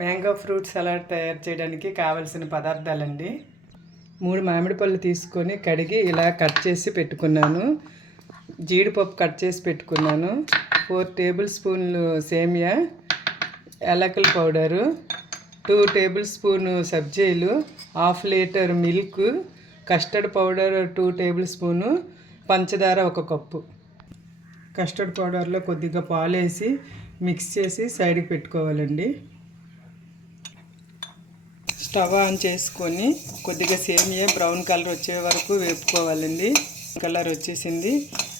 Mango fruit salad తయారు చేయడానికి కావలసిన పదార్థాలండి. మూడు మామిడి పళ్ళు తీసుకొని కడిగి ఇలా కట్ చేసి పెట్టుకున్నాను. జీడిపప్పు కట్ చేసి పెట్టుకున్నాను. ఫోర్ టేబుల్ స్పూన్లు సేమియా యాలకుల powder two tablespoon సబ్జీలు half litre milk custard powder two tablespoon పంచదార ఒక కప్పు. కస్టర్డ్ పౌడర్లో కొద్దిగా పాలు వేసి మిక్స్ చేసి సైడ్కి పెట్టుకోవాలండి. స్టవ్ ఆన్ చేసుకొని కొద్దిగా సేమియా బ్రౌన్ కలర్ వచ్చే వరకు వేపుకోవాలండి. కలర్ వచ్చేసింది.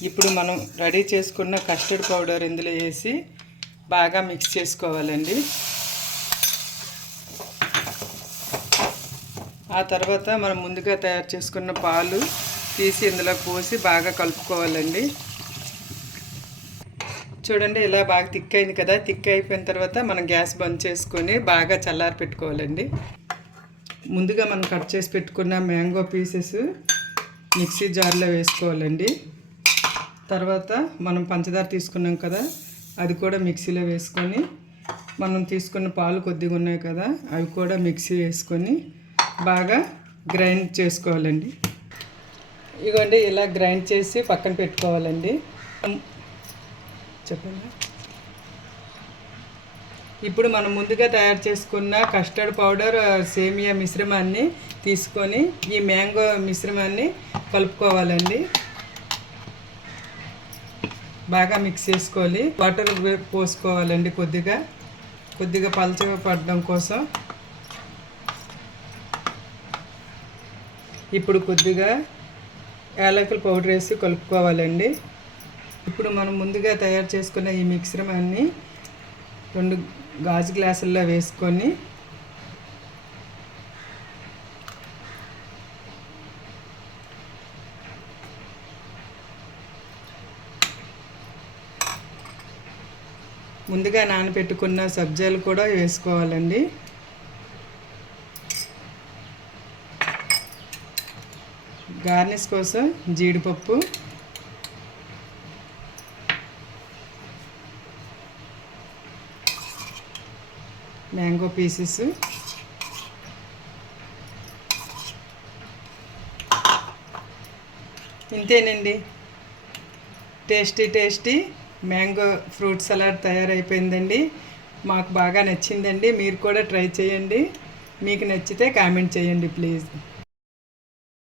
ఇప్పుడు మనం రెడీ చేసుకున్న కస్టర్డ్ పౌడర్ ఇందులో వేసి బాగా మిక్స్ చేసుకోవాలండి. ఆ తర్వాత మనం ముందుగా తయారు చేసుకున్న పాలు తీసి ఇందులో పోసి బాగా కలుపుకోవాలండి. చూడండి ఇలా బాగా థిక్ అయింది కదా. థిక్ అయిపోయిన తర్వాత మనం గ్యాస్ బంద్ చేసుకొని బాగా చల్లారి పెట్టుకోవాలండి ముందుగా మనం కట్ చేసి పెట్టుకున్న మ్యాంగో పీసెస్ మిక్సీ జార్లో వేసుకోవాలండి. తర్వాత మనం పంచదార తీసుకున్నాం కదా అది కూడా మిక్సీలో వేసుకొని మనం తీసుకున్న పాలు కొద్దిగా ఉన్నాయి కదా అవి కూడా మిక్సీ వేసుకొని బాగా గ్రైండ్ చేసుకోవాలండి. ఇగోండి ఇలా గ్రైండ్ చేసి పక్కన పెట్టుకోవాలండి. చెప్పండి. ఇప్పుడు మనం ముందుగా తయారు చేసుకున్న కస్టర్డ్ పౌడర్ సేమియా మిశ్రమాన్ని తీసుకొని ఈ మ్యాంగో మిశ్రమాన్ని కలుపుకోవాలండి. బాగా మిక్స్ చేసుకోవాలి. వాటర్ పోసుకోవాలండి కొద్దిగా. కొద్దిగా పలచగా పడడం కోసం. ఇప్పుడు కొద్దిగా యాలకుల పౌడర్ వేసి కలుపుకోవాలండి. ఇప్పుడు మనం ముందుగా తయారు చేసుకున్న ఈ మిశ్రమాన్ని రెండు గాజు గ్లాసుల్లో వేసుకొని ముందుగా నానబెట్టుకున్న సబ్జాలు కూడా వేసుకోవాలండి. గార్నిష్ కోసం జీడిపప్పు మ్యాంగో పీసెస్. ఇంతేనండి. Tasty tasty mango fruit salad తయారైపోయిందండి. మాకు బాగా నచ్చిందండి. మీరు కూడా ట్రై చేయండి. మీకు నచ్చితే కామెంట్ చేయండి ప్లీజ్.